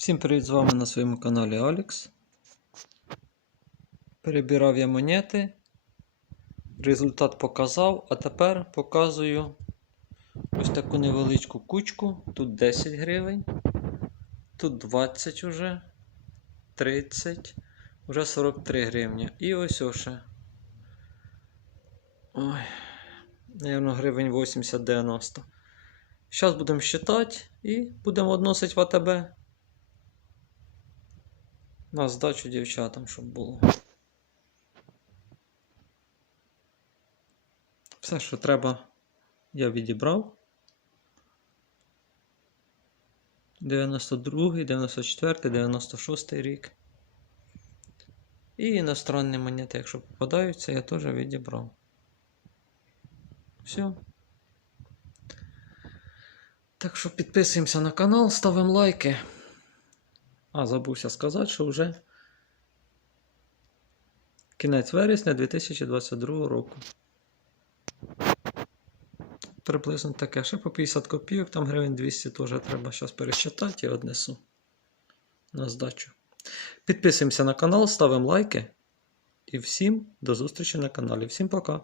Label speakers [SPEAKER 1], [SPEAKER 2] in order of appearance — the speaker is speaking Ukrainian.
[SPEAKER 1] Всім привіт з вами на своєму каналі Алекс. Перебирав я монети. Результат показав, а тепер показую ось таку невеличку кучку. Тут 10 гривень, тут 20 уже, 30, вже 43 гривні. І ось оше. Ой, наверное, гривень 80-90. Зараз будемо считати і будемо відносити в АТБ. На здачу дівчатам, щоб було. Все, що треба, я відібрав. 92, 94, 96 рік. І іностранні монети, якщо попадаються, я теж відібрав. Все. Так що підписуємося на канал, ставимо лайки. А, забувся сказати, що вже кінець вересня 2022 року. Приблизно таке. Ще по 50 копійок, там гривень 200 теж треба зараз пересчитати і однесу на здачу. Підписуємося на канал, ставимо лайки. І всім до зустрічі на каналі. Всім пока!